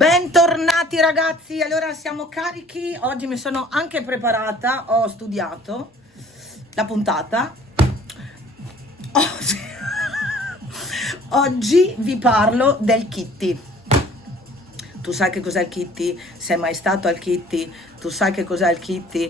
Bentornati ragazzi, allora siamo carichi, oggi mi sono anche preparata, ho studiato la puntata. Oggi vi parlo del Kitty. Tu sai che cos'è il Kitty? Sei mai stato al Kitty? Tu sai che cos'è il Kitty?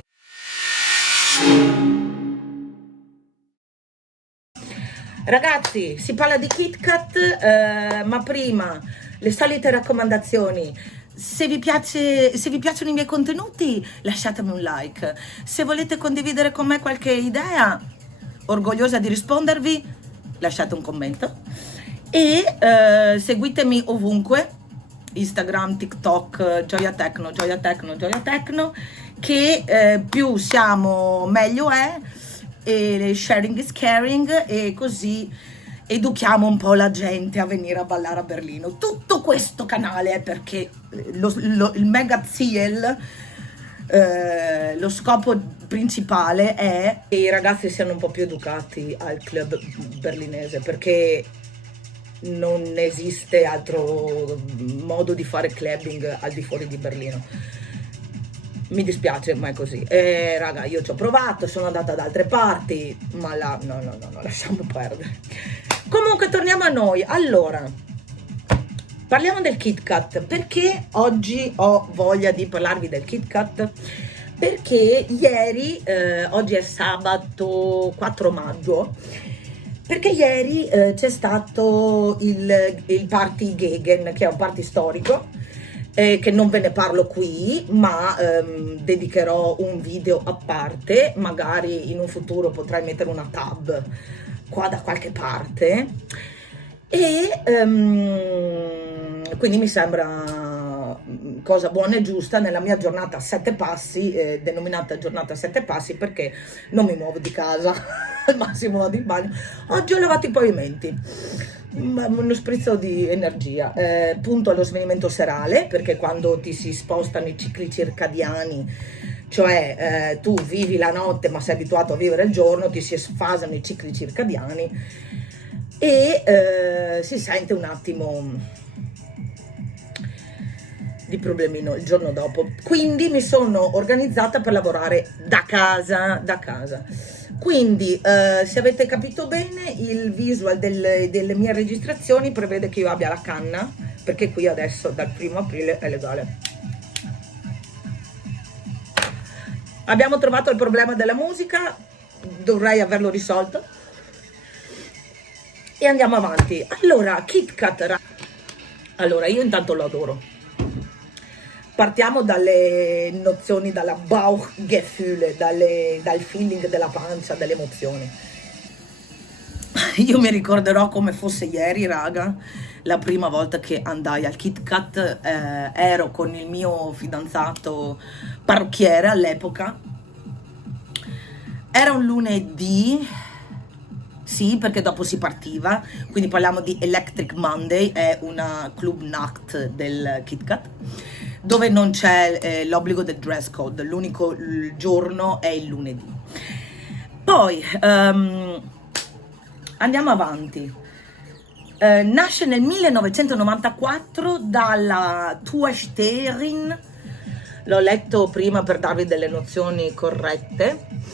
Ragazzi, si parla di KitKat, ma prima le solite raccomandazioni. Se vi piacciono i miei contenuti, lasciatemi un like. Se volete condividere con me qualche idea, orgogliosa di rispondervi, lasciate un commento. E seguitemi ovunque, Instagram, TikTok, Gioia Tecno, che più siamo meglio è. E sharing is caring, e così educhiamo un po' la gente a venire a ballare a Berlino. Tutto questo canale è perché il mega ziel, lo scopo principale è che i ragazzi siano un po' più educati al club berlinese, perché non esiste altro modo di fare clubbing al di fuori di Berlino. Mi dispiace, ma è così. Raga, io ci ho provato, sono andata da altre parti, ma là, no, lasciamo perdere. Comunque, torniamo a noi. Allora, parliamo del KitKat. Perché oggi ho voglia di parlarvi del KitKat? Perché ieri, oggi è sabato 4 maggio, perché ieri c'è stato il Party Gegen, che è un party storico, che non ve ne parlo qui, ma dedicherò un video a parte. Magari in un futuro potrai mettere una tab qua da qualche parte, e quindi mi sembra cosa buona e giusta nella mia giornata a 7 passi, denominata giornata a 7 passi perché non mi muovo di casa, al massimo vado in bagno. Oggi ho lavato i pavimenti, uno sprizzo di energia, punto allo svenimento serale, perché quando ti si spostano i cicli circadiani, cioè tu vivi la notte ma sei abituato a vivere il giorno, ti si sfasano i cicli circadiani e si sente un attimo di problemino il giorno dopo. Quindi mi sono organizzata per lavorare da casa. Quindi se avete capito bene, il visual delle mie registrazioni prevede che io abbia la canna, perché qui adesso dal 1° aprile è legale. Abbiamo trovato il problema della musica, dovrei averlo risolto, e andiamo avanti. Allora, KitKat, allora io intanto lo adoro. Partiamo dalle nozioni, dalla Bauchgefühle, dal feeling della pancia, delle emozioni. Io mi ricorderò come fosse ieri, raga, la prima volta che andai al KitKat. Ero con il mio fidanzato parrucchiere all'epoca. Era un lunedì, sì, perché dopo si partiva, quindi parliamo di Electric Monday, è una club nacht del KitKat, dove non c'è l'obbligo del dress code, l'unico giorno è il lunedì. Poi andiamo avanti. Nasce nel 1994 dalla Tua Sterin, l'ho letto prima per darvi delle nozioni corrette,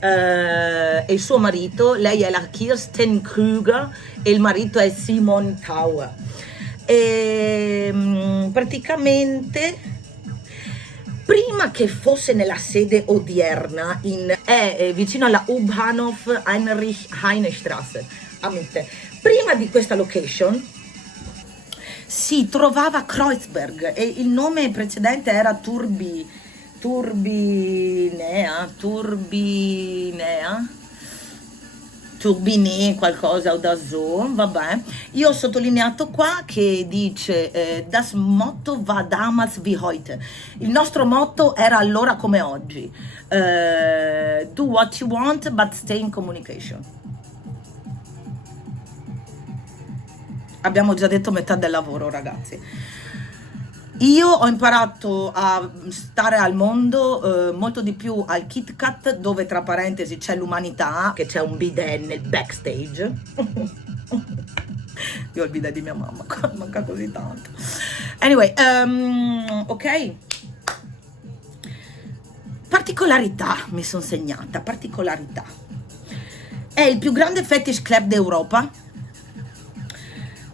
e il suo marito, lei è la Kirsten Krüger e il marito è Simon Tauer. E praticamente prima che fosse nella sede odierna è vicino alla U-Bahnhof Heinrich-Heine-Straße a Mitte. Prima di questa location si trovava Kreuzberg e il nome precedente era Turbine, qualcosa o da so, vabbè. Io ho sottolineato qua che dice das Motto war damals wie heute. Il nostro motto era allora come oggi. Do what you want but stay in communication. Abbiamo già detto metà del lavoro, ragazzi. Io ho imparato a stare al mondo molto di più al KitKat, dove tra parentesi c'è l'umanità, che c'è un bidet nel backstage. Io ho il bidet di mia mamma, manca così tanto. Anyway, ok. Particolarità, mi sono segnata, particolarità. È il più grande fetish club d'Europa.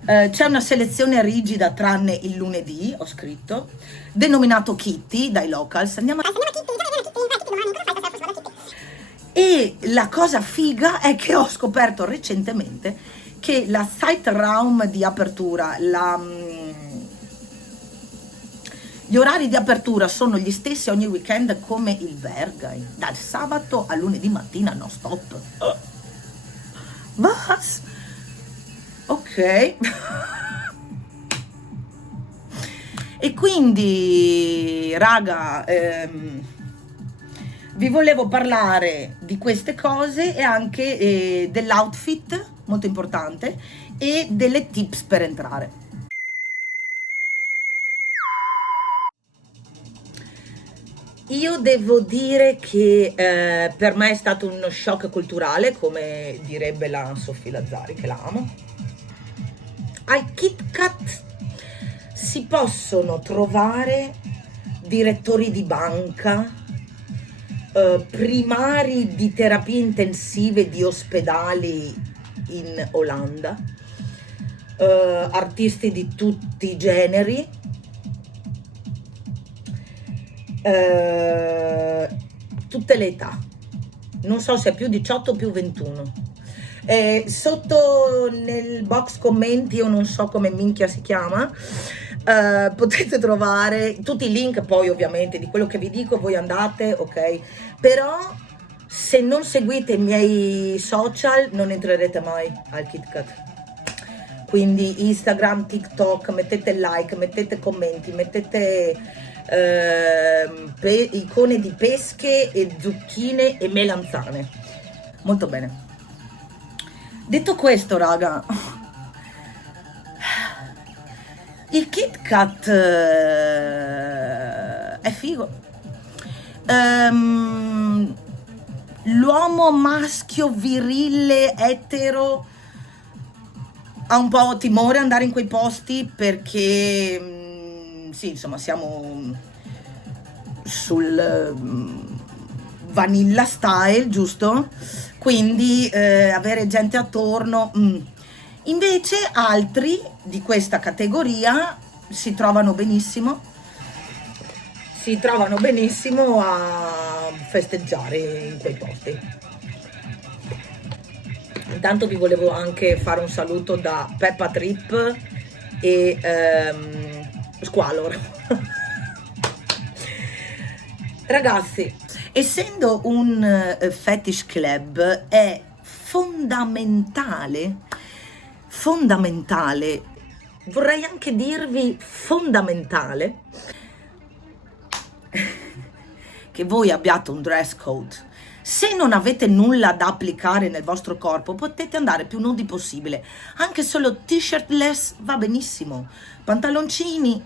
C'è una selezione rigida tranne il lunedì, ho scritto, denominato Kitty dai locals. Andiamo a E la cosa figa è che ho scoperto recentemente che la site round di apertura, gli orari di apertura sono gli stessi ogni weekend come il Berghain, dal sabato al lunedì mattina non stop. Was? Ok. E quindi, raga, vi volevo parlare di queste cose e anche dell'outfit, molto importante, e delle tips per entrare. Io devo dire che per me è stato uno shock culturale, come direbbe la Sofì Lazzari, che la amo. Al Kit Kat si possono trovare direttori di banca, primari di terapie intensive di ospedali in Olanda, artisti di tutti i generi, tutte le età, non so se è più 18 o più 21. Sotto nel box commenti, io non so come minchia si chiama, potete trovare tutti i link, poi ovviamente di quello che vi dico voi andate, ok? Però se non seguite i miei social non entrerete mai al Kit Kat. Quindi Instagram, TikTok, mettete like, mettete commenti, mettete icone di pesche e zucchine e melanzane. Molto bene. Detto questo, raga, il Kit Kat è figo. L'uomo maschio virile etero ha un po' timore ad andare in quei posti perché sì, insomma, siamo sul vanilla style, giusto? Quindi avere gente attorno. Invece altri di questa categoria si trovano benissimo a festeggiare in quei posti. Intanto vi volevo anche fare un saluto da Peppa Trip e Squalor. Ragazzi, essendo un fetish club è fondamentale, vorrei anche dirvi fondamentale, che voi abbiate un dress code. Se non avete nulla da applicare nel vostro corpo, potete andare più nudi possibile, anche solo t-shirtless va benissimo, pantaloncini.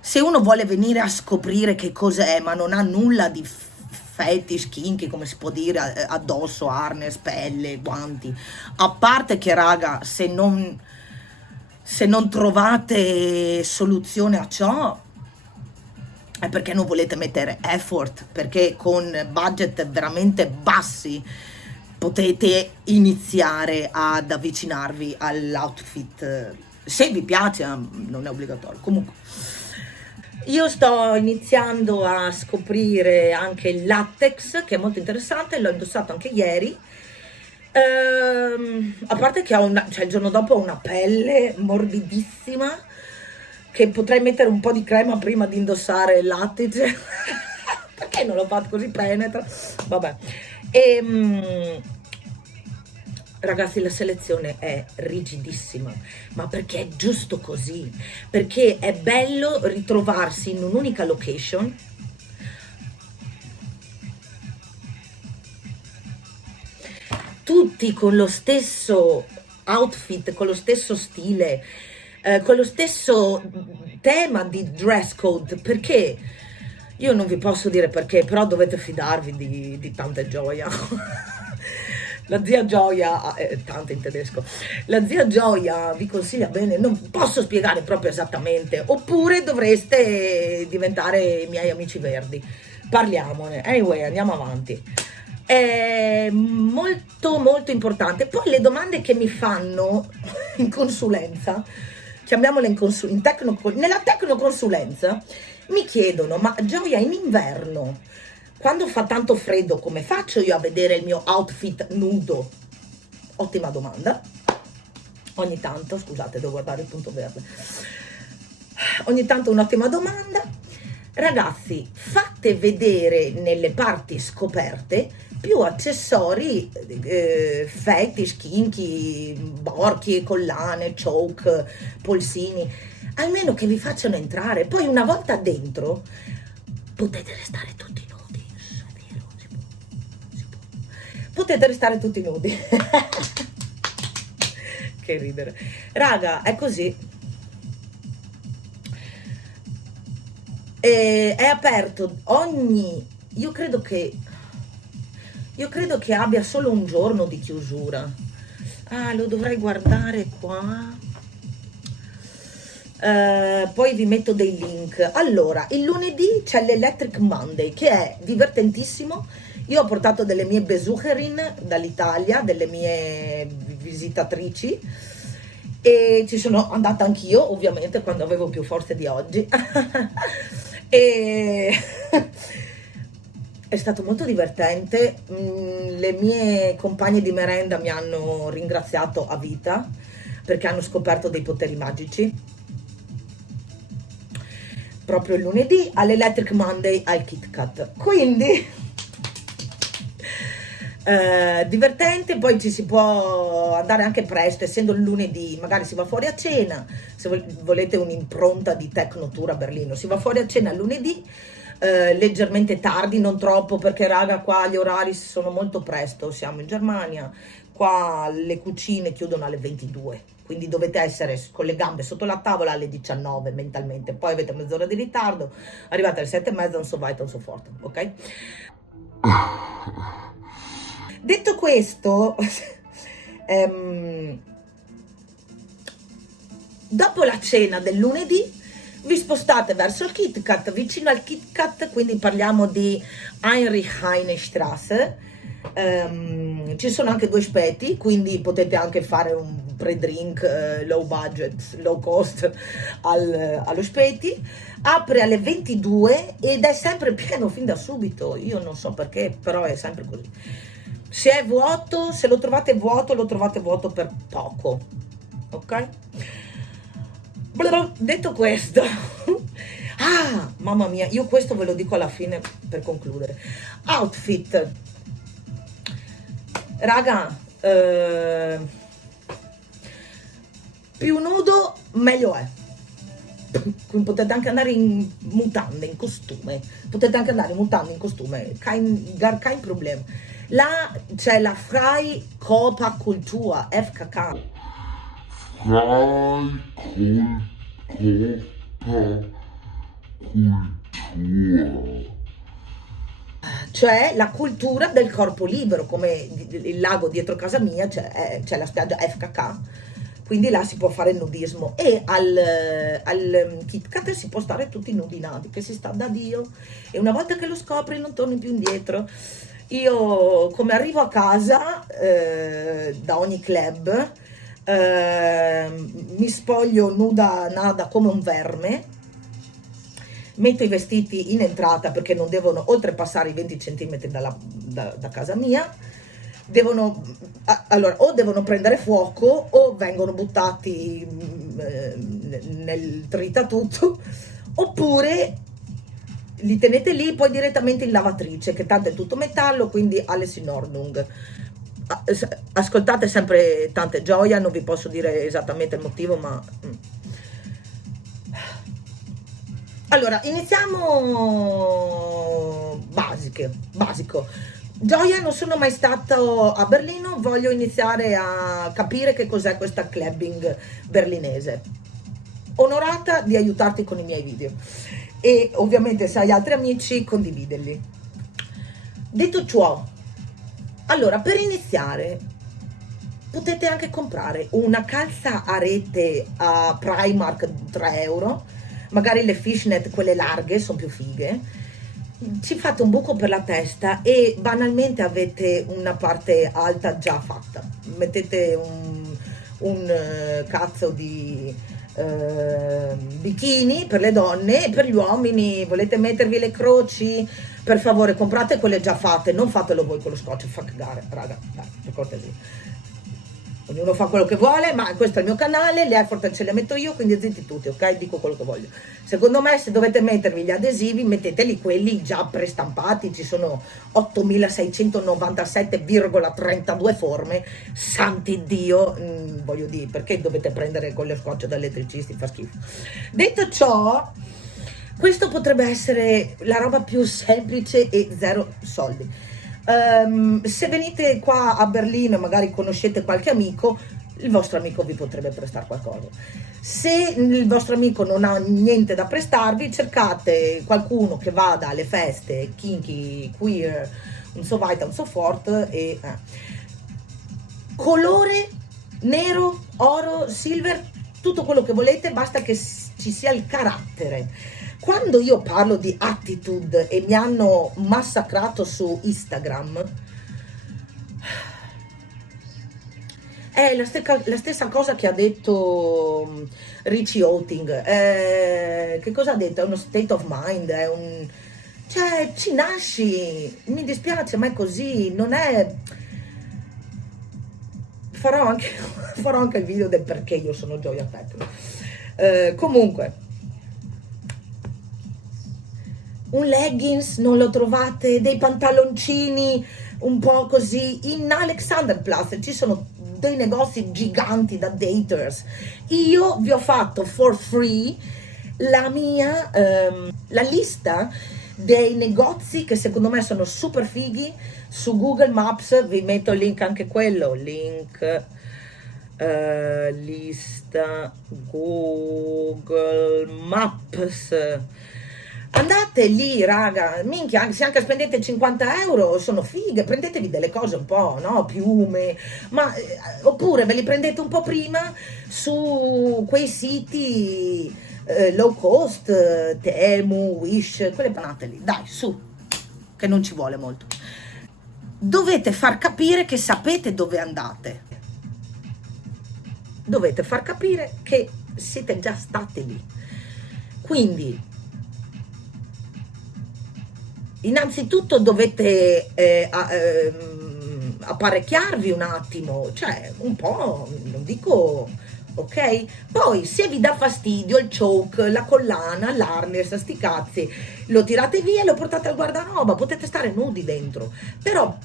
Se uno vuole venire a scoprire che cos'è, ma non ha nulla di fetish, kinky, come si può dire, addosso, harness, pelle, guanti, a parte che, raga, se non trovate soluzione a ciò, è perché non volete mettere effort, perché con budget veramente bassi potete iniziare ad avvicinarvi all'outfit, se vi piace, non è obbligatorio. Comunque io sto iniziando a scoprire anche il latex, che è molto interessante, l'ho indossato anche ieri, a parte che il giorno dopo ho una pelle morbidissima, che potrei mettere un po' di crema prima di indossare il lattice, perché non l'ho fatto così penetra, vabbè. Ragazzi, la selezione è rigidissima, ma perché è giusto così, perché è bello ritrovarsi in un'unica location, tutti con lo stesso outfit, con lo stesso stile, con lo stesso tema di dress code, perché io non vi posso dire perché, però dovete fidarvi di tanta gioia. La zia Gioia, tanto in tedesco, la zia Gioia vi consiglia bene, non posso spiegare proprio esattamente, oppure dovreste diventare i miei amici verdi. Parliamone. Anyway, andiamo avanti. È molto molto importante. Poi le domande che mi fanno in consulenza, chiamiamole nella tecnoconsulenza, mi chiedono, ma Gioia, in inverno, quando fa tanto freddo, come faccio io a vedere il mio outfit nudo? Ottima domanda. Ogni tanto, scusate, devo guardare il punto verde. Ogni tanto un'ottima domanda. Ragazzi, fate vedere nelle parti scoperte più accessori, fetish, kinky, borchie, collane, choke, polsini, almeno che vi facciano entrare. Poi una volta dentro potete restare tutti nudi. È vero, si può. Potete restare tutti nudi. Che ridere. Raga, è così. È aperto io credo che abbia solo un giorno di chiusura. Ah, lo dovrei guardare qua. Poi vi metto dei link. Allora, il lunedì c'è l'Electric Monday, che è divertentissimo. Io ho portato delle mie Besucherin dall'Italia, delle mie visitatrici, e ci sono andata anch'io, ovviamente, quando avevo più forze di oggi. E è stato molto divertente. Le mie compagne di merenda mi hanno ringraziato a vita perché hanno scoperto dei poteri magici. Proprio il lunedì all'Electric Monday al Kit Kat. Quindi divertente. Poi ci si può andare anche presto, essendo il lunedì, magari si va fuori a cena, se volete un'impronta di Tecnotour a Berlino, si va fuori a cena lunedì, leggermente tardi, non troppo, perché raga, qua gli orari sono molto presto, siamo in Germania, qua le cucine chiudono alle 22, quindi dovete essere con le gambe sotto la tavola alle 19 mentalmente, poi avete mezz'ora di ritardo, arrivate alle 7:30, non so weiter und so fort, ok? Detto questo, dopo la cena del lunedì vi spostate verso il Kit Kat, vicino al Kit Kat, quindi parliamo di Heinrich-Heine-Straße. Ci sono anche 2 Späti, quindi potete anche fare un pre-drink low budget, low cost allo Späti. Apre alle 22 ed è sempre pieno fin da subito, io non so perché, però è sempre così. Se è vuoto, se lo trovate vuoto per poco, ok? Detto questo, ah, mamma mia, io questo ve lo dico alla fine per concludere. Outfit, raga, più nudo meglio è. Potete anche andare in mutande, in costume, gar kein Problem. Là c'è la Freikörperkultur, FKK. Cioè la cultura del corpo libero, come il lago dietro casa mia c'è la spiaggia FKK, quindi là si può fare il nudismo, e al Kit Kat si può stare tutti nudi nati, che si sta da Dio, e una volta che lo scopri non torni più indietro. Io, come arrivo a casa da ogni club, mi spoglio nuda nada come un verme, metto i vestiti in entrata perché non devono oltrepassare i 20 centimetri da casa mia, allora o devono prendere fuoco o vengono buttati nel tritatutto, oppure li tenete lì poi direttamente in lavatrice, che tanto è tutto metallo, quindi alles in Ordnung. Ascoltate sempre tante Gioia, non vi posso dire esattamente il motivo, ma allora iniziamo basico. Gioia, non sono mai stato a Berlino, voglio iniziare a capire che cos'è questa clubbing berlinese. Onorata di aiutarti con i miei video, e ovviamente se hai altri amici condividerli. Detto ciò, Allora, per iniziare, potete anche comprare una calza a rete a Primark 3 euro, magari le fishnet, quelle larghe, sono più fighe. Ci fate un buco per la testa e banalmente avete una parte alta già fatta. Mettete un cazzo di bikini per le donne, e per gli uomini volete mettervi le croci, per favore comprate quelle già fatte, non fatelo voi con lo scotch, fa cagare, raga, dai, per cortesia. Ognuno fa quello che vuole, ma questo è il mio canale, le effort ce le metto io, quindi zitti tutti, ok? Dico quello che voglio. Secondo me, se dovete mettervi gli adesivi, metteteli quelli già prestampati, ci sono 8697,32 forme, santi Dio, voglio dire, perché dovete prendere con le scotch da elettricisti, fa schifo. Detto ciò, questo potrebbe essere la roba più semplice e zero soldi. Se venite qua a Berlino e magari conoscete qualche amico, il vostro amico vi potrebbe prestare qualcosa. Se il vostro amico non ha niente da prestarvi, cercate qualcuno che vada alle feste kinky, queer, un so weiter, un so fort, e colore nero, oro, silver, tutto quello che volete, basta che ci sia il carattere. Quando io parlo di attitude e mi hanno massacrato su Instagram, è la stessa cosa che ha detto Richie Houghton. Che cosa ha detto? È uno state of mind, è un... Cioè, ci nasci, mi dispiace, ma è così, non è... Farò anche il video del perché io sono Gioia Petro. Comunque... un leggings non lo trovate, dei pantaloncini un po' così, in Alexanderplatz ci sono dei negozi giganti da daters. Io vi ho fatto for free la mia la lista dei negozi che secondo me sono super fighi su Google Maps, vi metto il link anche quello, link lista Google Maps. Andate lì, raga, minchia, se anche spendete 50 euro sono fighe, prendetevi delle cose un po', no? Piume, ma oppure ve li prendete un po' prima su quei siti low cost, Temu, Wish, quelle panate lì, dai, su, che non ci vuole molto. Dovete far capire che sapete dove andate. Dovete far capire che siete già stati lì. Quindi, innanzitutto dovete apparecchiarvi un attimo, cioè un po', non dico, ok? Poi se vi dà fastidio il choke, la collana, l'harness, sti cazzi, lo tirate via e lo portate al guardaroba, potete stare nudi dentro, però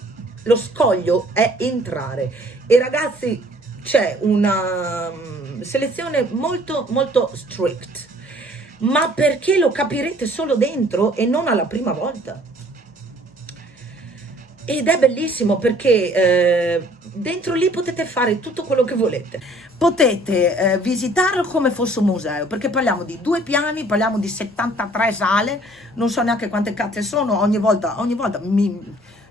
lo scoglio è entrare. E ragazzi, c'è una selezione molto molto strict, ma perché lo capirete solo dentro e non alla prima volta. Ed è bellissimo perché dentro lì potete fare tutto quello che volete. Potete visitarlo come fosse un museo, perché parliamo di 2 piani, parliamo di 73 sale, non so neanche quante cazzo sono, ogni volta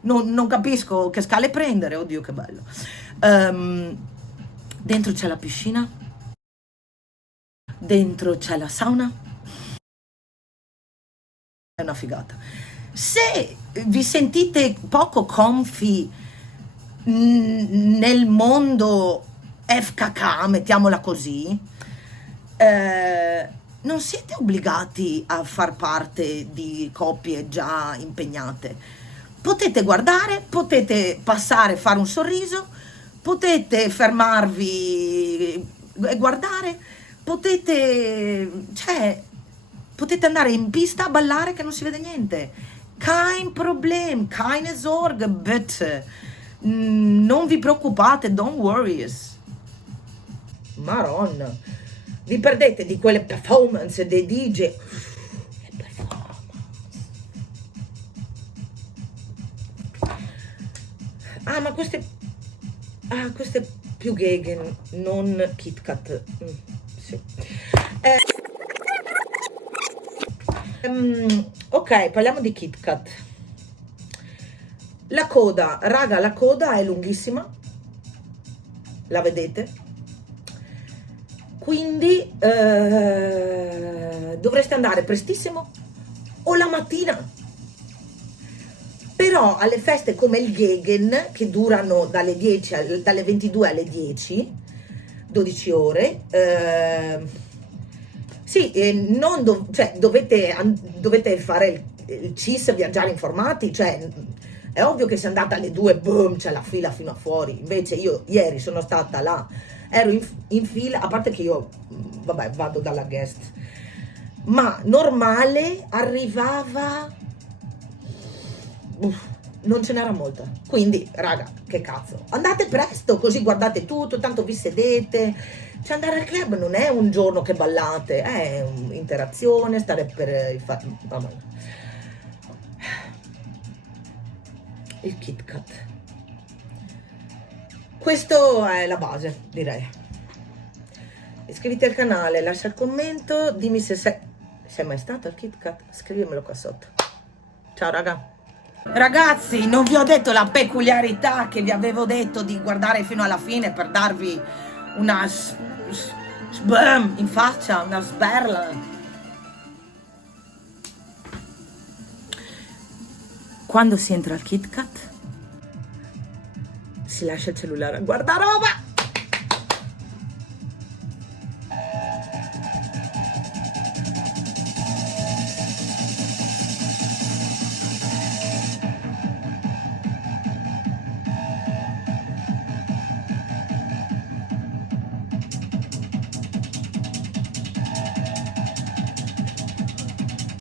non capisco che scale prendere, oddio che bello. Dentro c'è la piscina, dentro c'è la sauna, è una figata. Se vi sentite poco comfy nel mondo FKK, mettiamola così, non siete obbligati a far parte di coppie già impegnate. Potete guardare, potete passare, fare un sorriso, potete fermarvi e guardare, cioè, potete andare in pista a ballare che non si vede niente. Kein Problem, keine Sorge, bitte. Non vi preoccupate, don't worry. Maronna, vi perdete di quelle performance dei DJ. Ma queste più Gegen, non Kit Kat. Sì. Ok, parliamo di Kit Kat. La coda, raga, la coda è lunghissima, la vedete? Quindi dovreste andare prestissimo o la mattina. Però alle feste come il Gegen, che durano dalle 22 alle 10, 12 ore, sì, cioè, dovete fare il CIS, viaggiare informati, cioè è ovvio che se andate alle 2, boom, c'è la fila fino a fuori. Invece io ieri sono stata là, ero in fila, a parte che io, vabbè, vado dalla guest, ma normale arrivava, non ce n'era molta. Quindi, raga, che cazzo, andate presto, così guardate tutto, tanto vi sedete. Cioè, andare al club non è un giorno che ballate, è un'interazione, stare per vabbè. Il Kit Kat, questo è la base, direi. Iscriviti al canale, lascia il commento, dimmi se sei mai stato al Kit Kat, scrivimelo qua sotto. Ciao raga. Ragazzi, non vi ho detto la peculiarità che vi avevo detto di guardare fino alla fine per darvi una sbam in faccia, una sberla. Quando si entra al Kit Kat si lascia il cellulare a guarda roba.